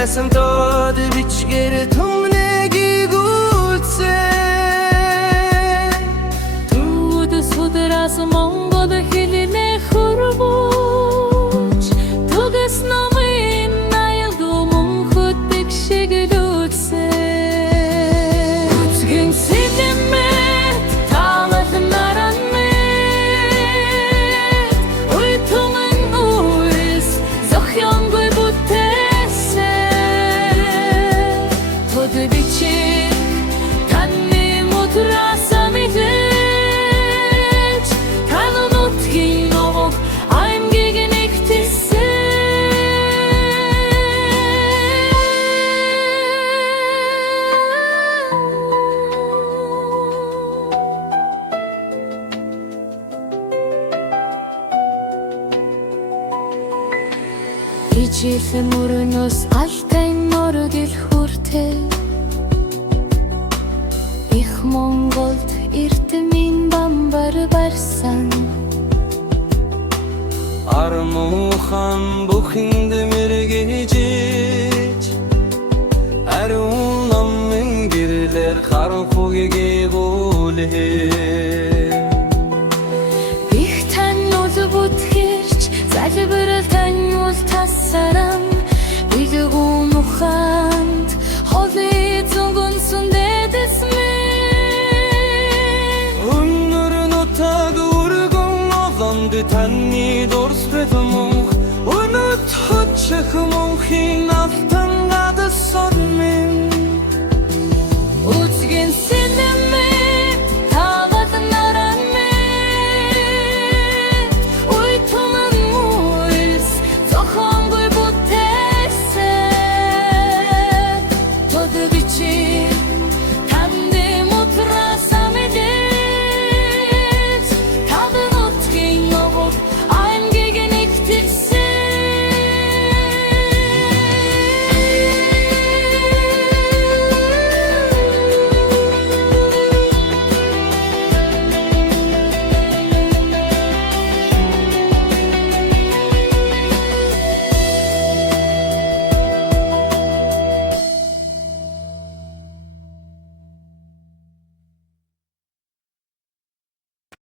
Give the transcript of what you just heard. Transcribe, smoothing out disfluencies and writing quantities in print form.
Ясам тод бичгээр түмнэг игүүлцээ Түүд судараас Монгол хэлнэ хөрвөж Түгэс номын аялду мөнхөд шиг лүцээ Үзгэн сэлэмэт талат наранмэт Уй түмэн уйс зохионгүй бүтээсэ Тод бичиг таны мутраса мэдэж Танонутгийн новог аймгийг нэгтсэн Ижил мөрнөөс алтай моргил хүртэл Их Монголд эрдмийн бамбар барсан Армуухан бүхэнд мэргэжиж Ариун номын гэрлэр харанхуйг эгүүлээ Их тануул бүтгэрч залбирал тануул тасарам Билгүү муханд холи зунгун сүндэдэсмэн Өнөр нутаг үргэн олонд таны дурсбэт мөнх Өнөт хөтчөх мөнхийн алтан гадас сормэн Үзгэн сэлэмэт талат наранмэт Уй түмэн уйс зохионгүй бүтээсэ Тод бичиг